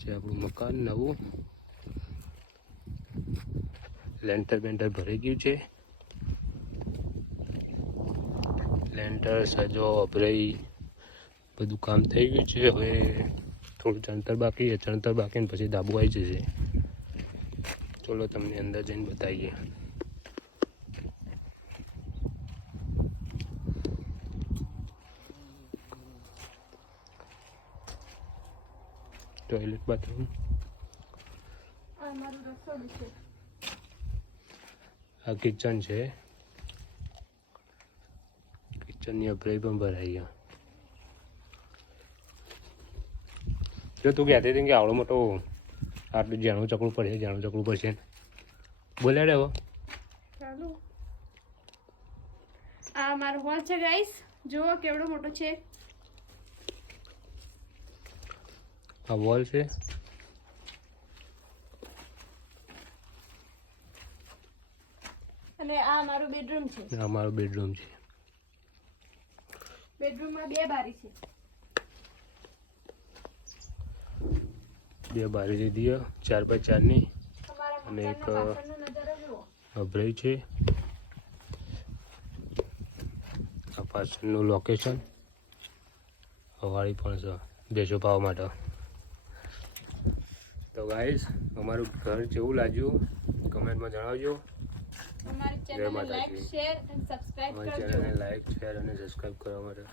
છે આપણું મકાન નવું. લેન્ટર બેન્ટર ભરાઈ ગયું છે. લેન્ટર સજો અભરાઈ બધું કામ થઈ ગયું છે. હવે થોડું ચણતર બાકી છે. ચણતર બાકી ને પછી ધાબુ આવી જશે. ચલો તમને અંદર જઈને બતાવીએ. ટોયલેટ બાથરૂમ, આ કિચન છે. કિચનની અભરાઈ પણ ભરાઈ ગયા. જો તું કહેતી હતી કે આવડો મોટો આટલું જાણું ચકડું પડશે, જાણું ચકડું પડશે, બોલ્યા રે હવે. ચાલો, આ મારો હોલ છે ગાઈસ, જુઓ કેવડો મોટો છે. આ વોલ છે. અને આ મારું બેડરૂમ છે. આ મારો બેડરૂમ છે. બેડરૂમમાં 2 બારી છે. 2 બારી લીધી 4x4 ની અને એક અભરાઈ છે. આ પાછળનું લોકેશન હવાળી પણ છે બેસો પાવા માટે. તો ગાઈસ અમારું ઘર કેવું લાગ્યું કમેન્ટમાં જણાવજો. અમારી ચેનલને લાઈક શેર અને સબસ્ક્રાઇબ કરજો. અમારી ચેનલને લાઈક શેર અને સબસ્ક્રાઇબ કરવા માટે